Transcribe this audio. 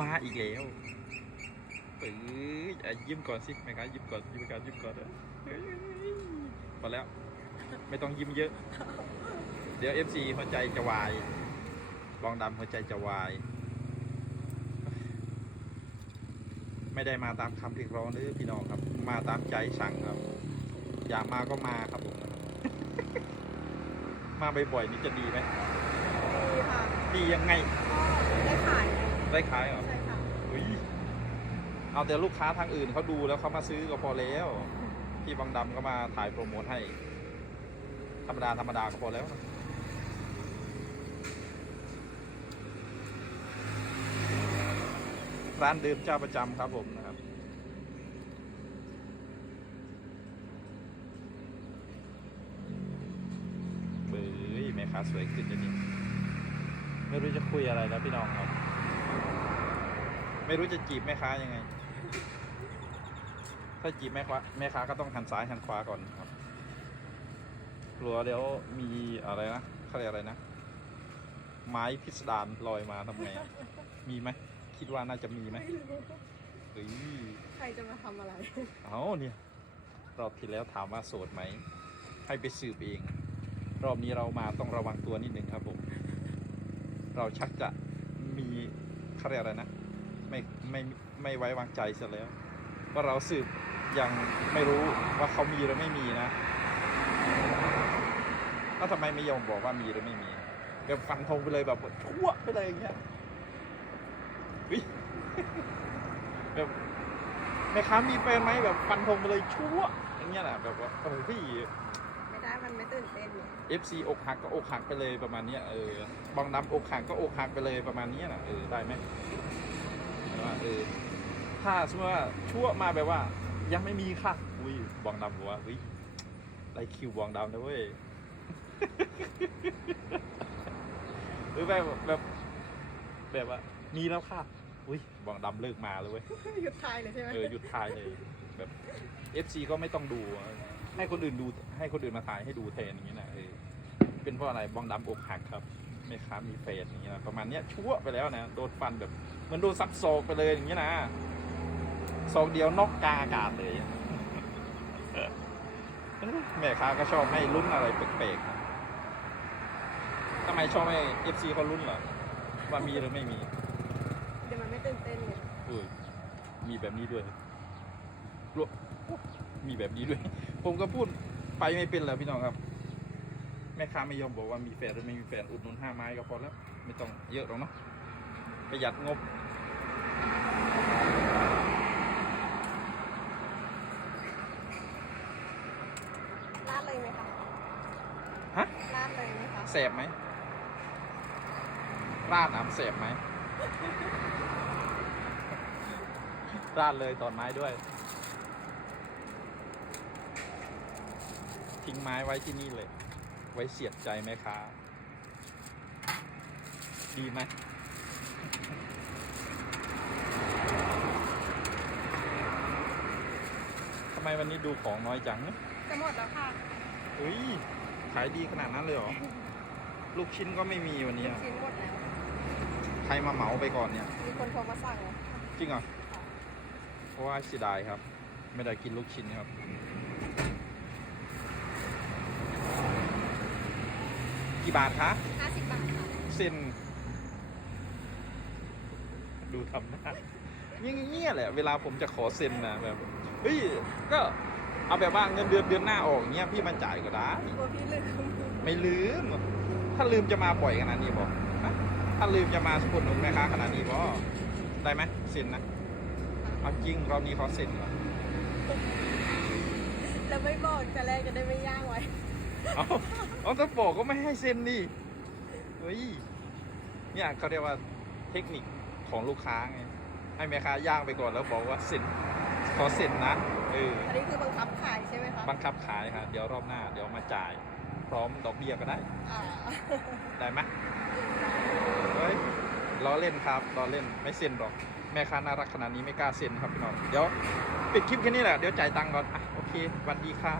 มาอีกแล้วปื้ยอะยิ้มก่อนสิแม่ค้ายิ้มก่อนยิ้มก่อนยิ้มก่อนนะเฮ้ยพอแล้ว ไม่ต้องยิ้มเยอะ เดี๋ยว FC หัวใจจะวายบองดำหัวใจจะวาย ไม่ได้มาตามคำเรียกร้องเด้อพี่น้องครับ มาตามใจสั่งครับ อยากมาก็มาครับผมมาบ่อยๆนี่จะดีไหมดีค่ะ ดียังไงก็ได้ขาย ไงได้ขายเหรอใช่ค่ะอุ๊ยเอาแต่ลูกค้าทางอื่นเขาดูแล้วเขามาซื้อก็พอแล้ว พี่บางดำก็มาถ่ายโปรโมทให้ ธรรมดาธรรมดาก็พอแล้วนะร้านเดิมเจ้าประจำครับผมนะครับ เบยแม่ค้าสวยขึ้นจะนี่ไม่รู้จะคุยอะไรแล้วพี่น้องครับ ไม่รู้จะจีบแม่ค้ายังไง ถ้าจีบแม่ค้าแม่ค้าก็ต้องหันซ้ายหันขวาก่อนครับกลัวเดี๋ยวมีอะไรนะเขาเรียกอะไรนะ ไม้พิสดารลอยมาทำไงอะมีไหมคิดว่าน่าจะมีไหมไม่รู้เฮ้ยใครจะมาทำอะไร เอาเนี่ย รอบที่แล้วถามว่าโสดไหม ให้ไปสืบเอง รอบนี้เรามาต้องระวังตัวนิดหนึ่งครับผม เราชักจะมี เขาเรียกอะไรนะ ไม่ไม่ไม่ไว้วางใจเสียแล้ว ว่าเราสืบยังไม่รู้ว่าเขามีหรือไม่มีนะแล้วทำไมไม่ยอมบอกว่ามีหรือไม่มีแบบฟันธงไปเลยแบบชั่วไปเลยอย่างเงี้ยเฮ้ยแบบแม่ค้ามีแฟนไหมแบบฟันธงไปเลยชั่วอย่างเงี้ยแหละแบบว่าโอ้โหพี่ไม่ได้มันไม่ตื่นเต้นเนี่ย FC อกหักก็อกหักไปเลยประมาณเนี้ยเออบางดำอกหักก็อกหักไปเลยประมาณเนี้ยนะเออได้ไหมแต่ว่าเออถ้าสมมติว่าชั่วมาแบบว่า ยังไม่มีค่ะอุ้ยบองดำบอกว่าเฮ้ยได้คิวบองดำนะเว้ยหรือแบบแบบแบบว่ามีแล้วค่ะอุ้ยบองดำเลิกมาเลยเว้ยหยุดทายเลยใช่ไหมเออหยุดถ่ายเลยแบบ FC ก็ไม่ต้องดูอะ ให้คนอื่นดูให้คนอื่นมาถ่ายให้ดูแทนอย่างนี้นะเออเป็นเพราะอะไรบองดำอกหักครับแม่ค้ามีแฟนอย่างนี้นะประมาณเนี้ยชั่วไปแล้วนะโดนฟันแบบเหมันโดนซับโซกไปเลยอย่างนี้นะซองเดียวนอกกลางอากาศเลยแม่ค้าก็ชอบให้ลุ้นอะไรแปลกๆนะทำไมชอบให้ FC เขาลุ้นเหรอว่ามีหรือไม่มีเดี๋ยวมันไม่ตื่นเต้นเนี่ยเออมีแบบนี้ด้วยรว มีแบบนี้ด้วย ผมก็พูดไปไม่เป็นแล้วพี่น้องครับ แม่ค้าไม่ยอมบอกว่ามีแฟนหรือไม่มีแฟนอุดหนุนห้าไม้ก็พอแล้ว ไม่ต้องเยอะหรอกเนาะประหยัดงบลาดเลยไหมคะฮะลาดเลยไหมคะแสบไหมราดน้ำแสบไหม ราดเลยตอนไม้ด้วย งไม้ไว้ที่นี่เลย ไว้เสียบใจแม่ค้าดีไหมทำไมวันนี้ดูของน้อยจังเนี่ยจะหมดแล้วค่ะเฮ้ยขายดีขนาดนั้นเลยเหรอ ลูกชิ้นก็ไม่มีวันนี้ลูกอะชิ้นหมดแล้ว ใครมาเหมาไปก่อนเนี่ย มีคนโทรมาสั่งแล้วจริงเหรอเพราะว่าเสียดายครับ ไม่ได้กินลูกชิ้นครับ กี่บาทคะห้าสิบบาทค่ะเซ็นดูทำหน้าอย่างเงี้ยแหละเวลาผมจะขอเซ็นนะแบบเฮ้ยก็เอาแบบว่าเงินเดือนเดือนหน้าออกเงี้ยพี่มาจ่ายก็ได้กลัวพี่ลืมไม่ลืม ถ้าลืมจะมาบ่อยขนาดนี้บอถ้าลืมจะมาสกุลหนุนแม่ค้าขนาดนี้บอได้ไหมเซ็นนะเอาจริงรอบนี้เขาเซ็นเหรอแล้วไม่บอกแต่แรกจะได้ไม่ย่างไว้ เอาเอาถ้าบอกก็ไม่ให้เซ็นดิเฮ้ยเนี่ยเขาเรียกว่าเทคนิคของลูกค้าไงให้แม่ค้าย่างไปก่อนแล้วบอกว่าเซ็นขอเซ็นนะเอออันนี้คือบังคับขายใช่ไหมคะบังคับขายครับเดี๋ยวรอบหน้า เดี๋ยวมาจ่าย พร้อมดอกเบี้ยก็ได้อ่าได้ไหมเฮ้ยล้อเล่นครับล้อเล่นไม่เซ็นหรอก แม่ค้าน่ารักขนาดนี้ไม่กล้าเซ็นครับพี่น้องเดี๋ยวปิดคลิปแค่นี้แหละเดี๋ยวจ่ายตังค์ก่อนอะโอเคสวันดีค่ะ